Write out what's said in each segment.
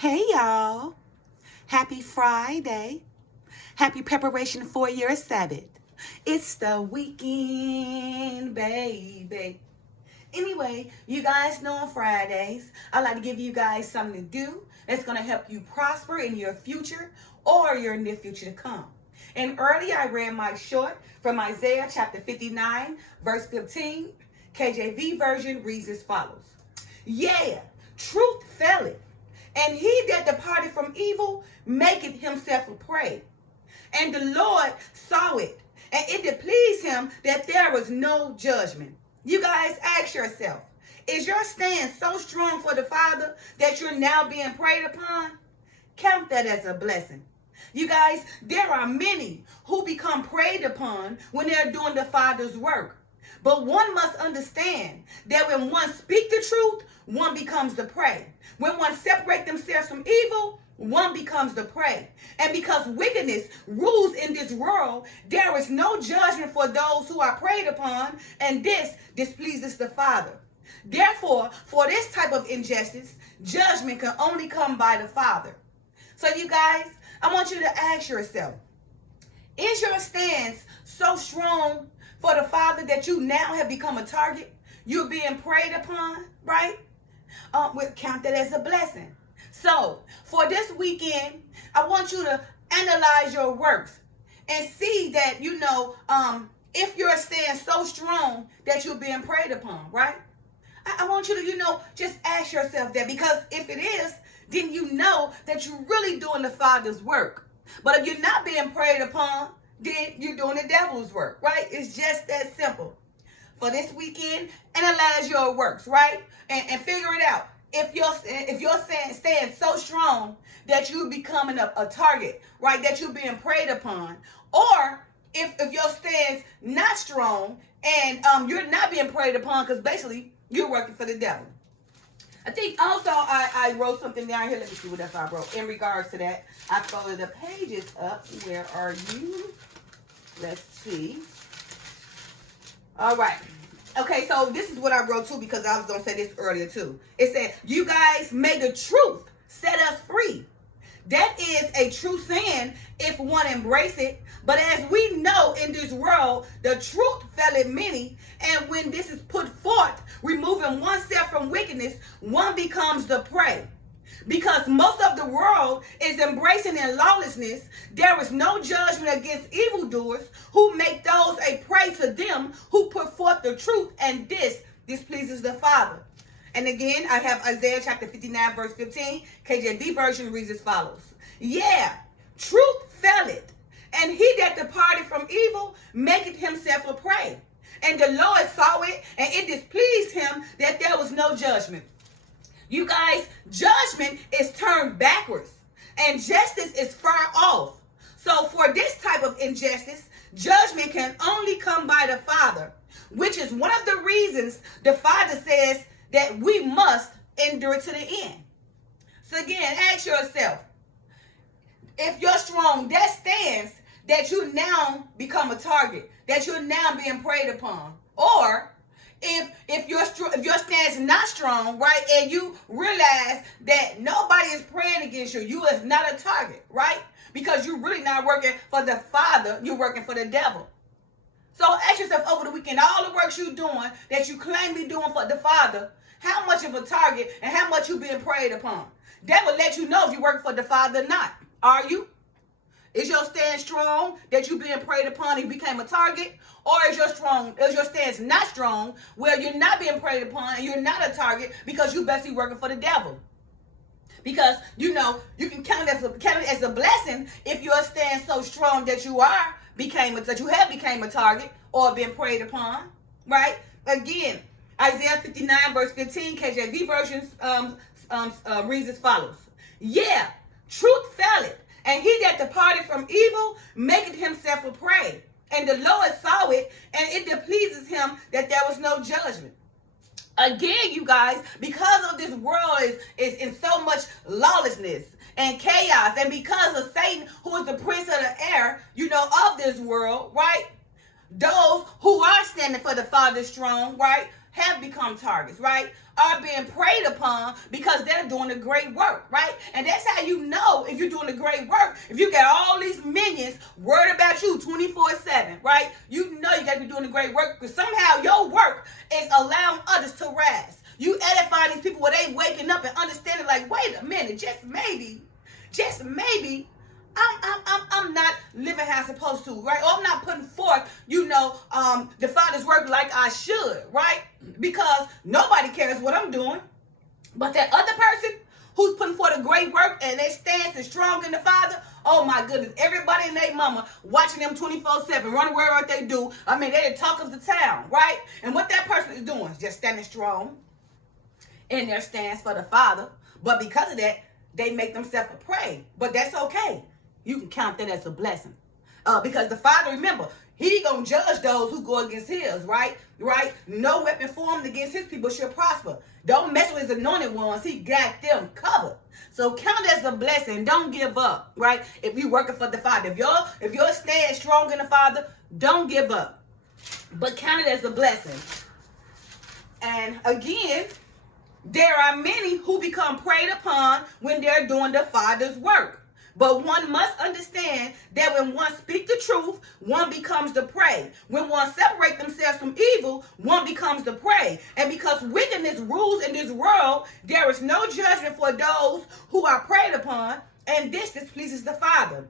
Hey y'all, happy Friday. Happy preparation for your Sabbath. It's the weekend, baby. Anyway, you guys know on Fridays, I like to give you guys something to do that's going to help you prosper in your future or your near future to come. And earlier I read my short from Isaiah chapter 59, verse 15. KJV version reads as follows. Yeah, truth faileth, and he that departed from evil maketh himself a prey. And the Lord saw it, and it did please him that there was no judgment. You guys ask yourself, is your stand so strong for the Father that you're now being preyed upon? Count that as a blessing. You guys, there are many who become preyed upon when they're doing the Father's work. But one must understand that when one speaks the truth, one becomes the prey. When one separates themselves from evil, one becomes the prey. And because wickedness rules in this world, there is no judgment for those who are preyed upon, and this displeases the Father. Therefore, for this type of injustice, judgment can only come by the Father. So you guys, I want you to ask yourself, is your stance so strong for the Father that you now have become a target? You're being preyed upon, right? We'll count that as a blessing. So, for this weekend, I want you to analyze your works and see that, if your stance so strong that you're being preyed upon, right? I want you to, just ask yourself that, because if it is, then you know that you're really doing the Father's work. But if you're not being preyed upon, then you're doing the devil's work, right? It's just that simple. For this weekend, analyze your works, right? And figure it out. If your stand so strong that you're becoming a target, right? That you're being preyed upon. Or if your stand's not strong and you're not being preyed upon, because basically you're working for the devil. I think also I wrote something down here. Let me see what else I wrote in regards to that. I folded the pages up. Where are you? Let's see. All right. Okay, so this is what I wrote too, because I was going to say this earlier too. It said, you guys, may the truth set us free. That is a true saying if one embrace it. But as we know in this world, the truth faileth many. And when this is put forth, removing oneself from wickedness, one becomes the prey. Because most of the world is embracing in lawlessness, there is no judgment against evildoers who make those a prey to them who put forth the truth, and this displeases the Father. And again, I have Isaiah chapter 59, verse 15. KJV version reads as follows. Yeah, truth faileth, and he that departed from evil maketh himself a prey. And the Lord saw it, and it displeased him that there was no judgment. You guys, judgment is turned backwards, and justice is far off. So for this type of injustice, judgment can only come by the Father, which is one of the reasons the Father says that we must endure to the end. So again, ask yourself, if you're strong, that stands that you now become a target, that you're now being preyed upon. Or if your stance is not strong, right, and you realize that nobody is praying against you, you is not a target, right? Because you're really not working for the Father, you're working for the devil. So ask yourself over the weekend, all the works you're doing that you claim to be doing for the Father, how much of a target and how much you being preyed upon? That will let you know if you work for the Father or not. Are you? Is your stance strong that you being preyed upon and you became a target? Or is your stance not strong where you're not being preyed upon and you're not a target because you're basically working for the devil? Because, you can count it as a blessing if your stance so strong that you have became a target or been preyed upon, right? Again, Isaiah 59 verse 15, KJV version reads as follows. Yeah, truth faileth, and he that departed from evil maketh himself a prey. And the Lord saw it, and it displeases him that there was no judgment. Again, you guys, because of this world is in so much lawlessness and chaos, and because of Satan, who is the prince of the air, of this world, right? Those who are standing for the Father's throne, right? have become targets, right? Are being preyed upon because they're doing a great work, right? And that's how you know if you're doing a great work. If you got all these minions worried about you 24/7, right? You know you got to be doing a great work because somehow your work is allowing others to rise. You edify these people where they waking up and understanding like, wait a minute, just maybe, I'm not living how I'm supposed to, right? Or I'm not putting forth, the Father's work like I should, right? Because nobody cares what I'm doing. But that other person who's putting forth a great work and their stance is strong in the Father, oh my goodness, everybody and their mama watching them 24/7, running wherever they do. I mean, they're the talk of the town, right? And what that person is doing is just standing strong in their stance for the Father. But because of that, they make themselves a prey. But that's okay. You can count that as a blessing. Because the Father, remember, he gonna judge those who go against his, right? Right? No weapon formed against his people shall prosper. Don't mess with his anointed ones. He got them covered. So count it as a blessing. Don't give up, right? If you're working for the Father. If your stand strong in the Father, don't give up. But count it as a blessing. And again, there are many who become preyed upon when they're doing the Father's work. But one must understand that when one speaks the truth, one becomes the prey. When one separates themselves from evil, one becomes the prey. And because wickedness rules in this world, there is no judgment for those who are preyed upon, and this displeases the Father.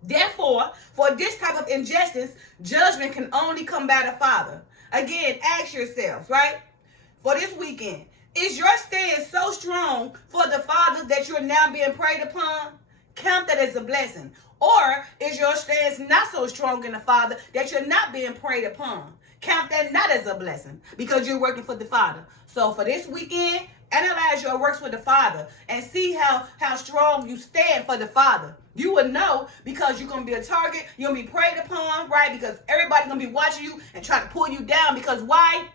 Therefore, for this type of injustice, judgment can only come by the Father. Again, ask yourselves, right? For this weekend, is your stand so strong for the Father that you're now being preyed upon? Count that as a blessing. Or is your stance not so strong in the Father that you're not being preyed upon? Count that not as a blessing because you're working for the Father. So for this weekend, analyze your works for the Father and see how strong you stand for the Father. You will know because you're going to be a target. You're going to be preyed upon, right? Because everybody's going to be watching you and try to pull you down. Because why?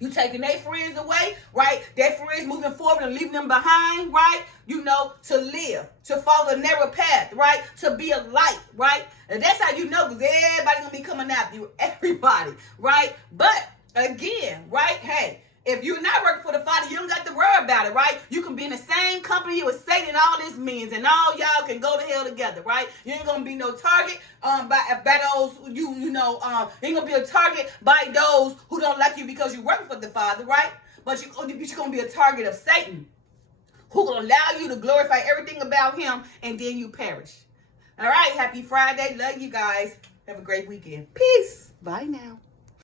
You taking their friends away, right? Their friends moving forward and leaving them behind, right? To live, to follow the narrow path, right? To be a light, right? And that's how you know, because everybody's going to be coming after you, everybody, right? But again, right? Hey, if you're not working for the Father, you don't got to worry about it, right? You can be in the same company with Satan and all his minions, and all y'all can go to hell together, right? You ain't gonna be no target by those ain't gonna be a target by those who don't like you because you're working for the Father, right? But you're gonna be a target of Satan, who gonna allow you to glorify everything about him, and then you perish. All right, happy Friday. Love you guys. Have a great weekend. Peace. Bye now.